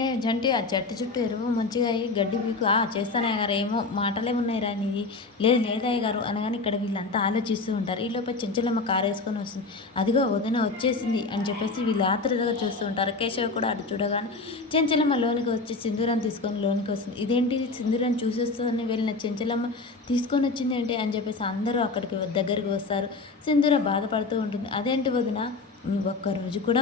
ఏ జంటి ఆ చెట్టు చుట్టూ ఎరువు మంచిగా అయ్యి గడ్డి పీకు చేస్తానయ్య గారు ఏమో మాటలే ఉన్నాయి రా నీది లేదు లేదయ్య గారు అనగానే ఇక్కడ వీళ్ళంతా ఆలోచిస్తూ ఉంటారు. ఈలోపే చెంచలమ్మ కారు వేసుకొని వస్తుంది. అదిగో వదిన వచ్చేసింది అని చెప్పేసి వీళ్ళు ఆతృతగా చూస్తూ ఉంటారు. కేశవ కూడా అటు చూడగానే చెంచలమ్మ లోనికి వచ్చి సింధూరం తీసుకొని లోనికి వస్తుంది. ఇదేంటి సింధూరం చూసేస్తుందని వెళ్ళిన చెంచలమ్మ తీసుకొని వచ్చింది ఏంటి అని చెప్పేసి అందరూ అక్కడికి దగ్గరికి వస్తారు. సింధూర బాధపడుతూ ఉంటుంది. అదేంటి వదిన ఒక్కరోజు కూడా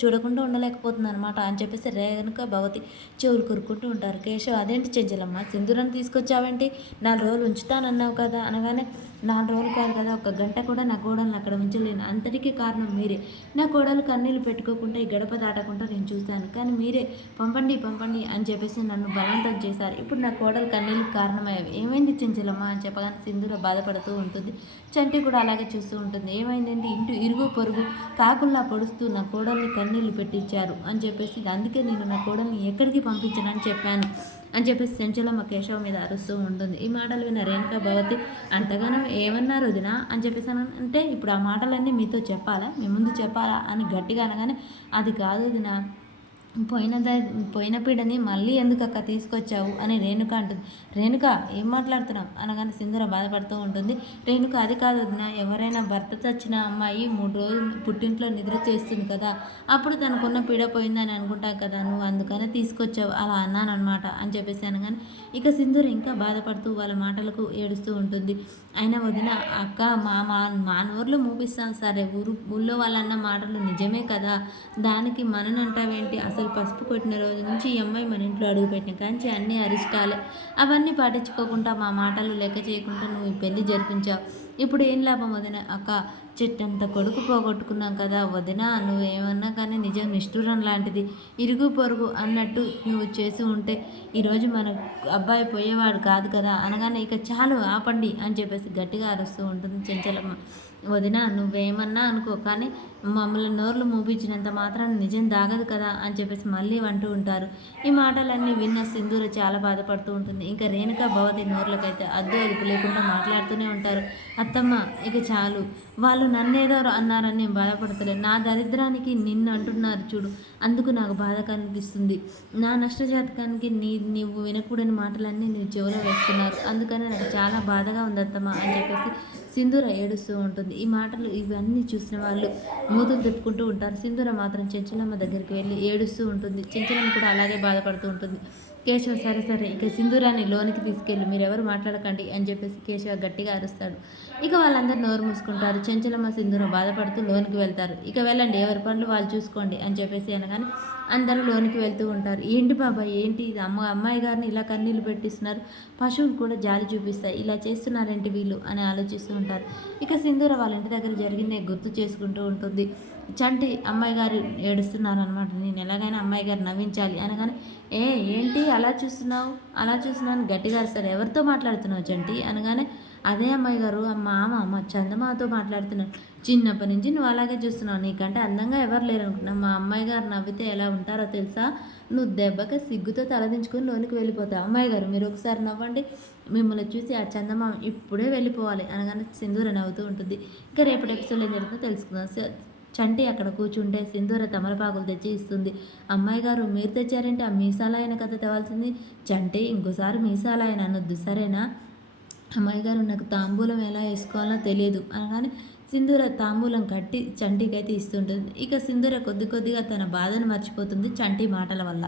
చూడకుండా ఉండలేకపోతుంది అనమాట అని చెప్పేసి రేణుక భవతి చెవులు కొరుక్కుంటూ ఉంటారు. కేశవ్ అదేంటి చెంచలమ్మ సింధూరాన్ని తీసుకొచ్చావేంటి 4 రోజులు ఉంచుతానన్నావు కదా అనగానే 4 రోజులు కాదు కదా, ఒక గంట కూడా నా కోడల్ని అక్కడ ఉంచలేను. అంతటికీ కారణం మీరే. నా కోడలు కన్నీళ్ళు పెట్టుకోకుండా ఈ గడప దాటకుండా నేను చూశాను. కానీ మీరే పంపండి పంపండి అని చెప్పేసి నన్ను బలవంతం చేశారు. ఇప్పుడు నా కోడలు కన్నీళ్ళకి కారణమయ్యాయి. ఏమైంది చెంచలమ్మ అని చెప్పగానే సింధూర బాధపడుతూ ఉంటుంది. చంటి కూడా అలాగే చూస్తూ ఉంటుంది. ఏమైందండి ఇంటి ఇరుగు పొరుగు కాకుల్లా పొడుస్తూ నా కోడల్ని కన్నీళ్లు పెట్టించారు అని చెప్పేసి అందుకే నేను నా కోడల్ని ఎక్కడికి పంపించనని చెప్పాను అని చెప్పేసి చెంచలమ్మ కేశవ మీద అరుస్తూ ఉంటుంది. ఈ మాటలు విన్న రేణుకా భవతి అంతగానో ఏమన్నారు వదినా అని చెప్పేసి అంటే ఇప్పుడు ఆ మాటలన్నీ మీతో చెప్పాలా, మీ ముందు చెప్పాలా అని గట్టిగా అనగానే అది కాదు వదినా, పోయిన పీడని మళ్ళీ ఎందుకక్క తీసుకొచ్చావు అని రేణుక అంటుంది. రేణుక ఏం మాట్లాడుతున్నావు అనగానే సింధూర బాధపడుతూ ఉంటుంది. రేణుక అది కాదు వదిన, ఎవరైనా భర్త చచ్చిన అమ్మాయి 3 రోజులు పుట్టింట్లో నిద్ర చేస్తుంది కదా, అప్పుడు తనకున్న పీడ పోయిందని అనుకుంటావు కదా, నువ్వు అందుకనే తీసుకొచ్చావు అలా అన్నానమాట అని చెప్పేసి అనగానే ఇక సింధూర ఇంకా బాధపడుతూ వాళ్ళ మాటలకు ఏడుస్తూ ఉంటుంది. అయినా వదిన అక్క మా నోర్లో మూపిస్తాం సరే, ఊళ్ళో వాళ్ళన్న మాటలు నిజమే కదా, దానికి మననంటావేంటి, అసలు పసుపు కొట్టిన రోజు నుంచి ఈ అమ్మాయి మన ఇంట్లో అడుగుపెట్టిన కానీ అన్నీ అరిష్టాలే, అవన్నీ పట్టించుకోకుండా మా మాటలు లెక్క చేయకుండా నువ్వు ఈ పెళ్లి జరిపించావు. ఇప్పుడు ఏం లాభం వదిన, అక్క చెట్టంత కొడుకు పోగొట్టుకున్నాం కదా వదిన, నువ్వేమన్నా కానీ నిజం నిష్ఠూరం లాంటిది, ఇరుగు పొరుగు అన్నట్టు నువ్వు చేసి ఉంటే ఈరోజు మన అబ్బాయి పోయేవాడు కాదు కదా అనగానే ఇక చాలు ఆపండి అని చెప్పేసి గట్టిగా అరుస్తూ ఉంటుంది చెంచలమ్మ. వదిన నువ్వేమన్నా అనుకో కానీ మమ్మల్ని నోర్లు మూపించినంత మాత్రం నిజం దాగదు కదా అని చెప్పేసి మళ్ళీ అంటూ ఉంటారు. ఈ మాటలన్నీ విన్న సింధూర చాలా బాధపడుతూ ఉంటుంది. ఇంకా రేణుక భవతి నోర్లకైతే అద్దు అదుపు లేకుండా మాట్లాడుతూనే ఉంటారు. అత్తమ్మ ఇక చాలు, వాళ్ళు నన్నేదో అన్నారని నేను బాధపడతలేదు, నా దరిద్రానికి నిన్ను అంటున్నారు చూడు, అందుకు నాకు బాధ కనిపిస్తుంది. నా నష్టజాతకానికి నీవు వినకూడని మాటలన్నీ నీ చెవిలో వేస్తున్నారు, అందుకని నాకు చాలా బాధగా ఉంది అత్తమ్మ అని చెప్పేసి సింధూర ఏడుస్తూ ఉంటుంది. ఈ మాటలు ఇవన్నీ చూసిన వాళ్ళు మూతులు తిప్పుకుంటూ ఉంటారు. సింధూర మాత్రం చెంచలమ్మ దగ్గరికి వెళ్ళి ఏడుస్తూ ఉంటుంది. చెంచలమ్మ కూడా అలాగే బాధపడుతూ ఉంటుంది. కేశవ సరే సరే ఇక సింధూరాన్ని లోనికి తీసుకెళ్ళి మీరెవరు మాట్లాడకండి అని చెప్పేసి కేశవ గట్టిగా అరుస్తాడు. ఇక వాళ్ళందరూ నోరు మూసుకుంటారు. చెంచలమ్మ సింధూరం బాధపడుతూ లోనికి వెళ్తారు. ఇక వెళ్ళండి ఎవరి పనులు వాళ్ళు చూసుకోండి అని చెప్పేసి అనగానే అందరూ లోనికి వెళ్తూ ఉంటారు. ఏంటి బాబాయ్ ఏంటి ఇది, అమ్మాయి గారిని ఇలా కన్నీళ్ళు పెట్టిస్తున్నారు, పశువులు కూడా జాలి చూపిస్తాయి, ఇలా చేస్తున్నారేంటి వీళ్ళు అని ఆలోచిస్తూ ఉంటారు. ఇక సింధూర వాళ్ళ ఇంటి దగ్గర జరిగిందే గుర్తు చేసుకుంటూ ఉంటుంది. చంటి అమ్మాయి గారు ఏడుస్తున్నారు అనమాట, నేను ఎలాగైనా అమ్మాయి గారు నవ్వించాలి అనగానే ఏంటి అలా చూస్తున్నావు, అలా చూస్తున్నాను గట్టిగా అరుస్తారు. ఎవరితో మాట్లాడుతున్నావు చంటి అనగానే అదే అమ్మాయి గారు మా చందమాతో మాట్లాడుతున్నాను. చిన్నప్పటి నుంచి నువ్వు అలాగే చూస్తున్నావు, నీకంటే అందంగా ఎవరు లేరు అనుకున్నా, మా అమ్మాయి గారు నవ్వితే ఎలా ఉంటారో తెలుసా, నువ్వు దెబ్బకి సిగ్గుతో తలదించుకొని లోనికి వెళ్ళిపోతావు. అమ్మాయి గారు మీరు ఒకసారి నవ్వండి, మిమ్మల్ని చూసి ఆ చందమామ ఇప్పుడే వెళ్ళిపోవాలి అనగానే సింధూర నవ్వుతూ ఉంటుంది. ఇంకా రేపటి ఎపిసోడ్లో ఏం జరుగుతుందో తెలుసుకుందాం. చంటి అక్కడ కూర్చుంటే సింధూర తమలపాకులు తెచ్చి ఇస్తుంది. అమ్మాయి గారు మీరు తెచ్చారంటే ఆ మీసాలాయన కథ తెవాల్సింది, చంటి ఇంకోసారి మీసాలాయన అనొద్దు సరేనా, అమ్మాయి గారు నాకు తాంబూలం ఎలా వేసుకోవాలో తెలియదు అనగానే సింధూర తాంబూలం కట్టి చంటికైతే ఇస్తుంటుంది. ఇక సింధూర కొద్ది కొద్దిగా తన బాధను మర్చిపోతుంది చంటి మాటల వల్ల.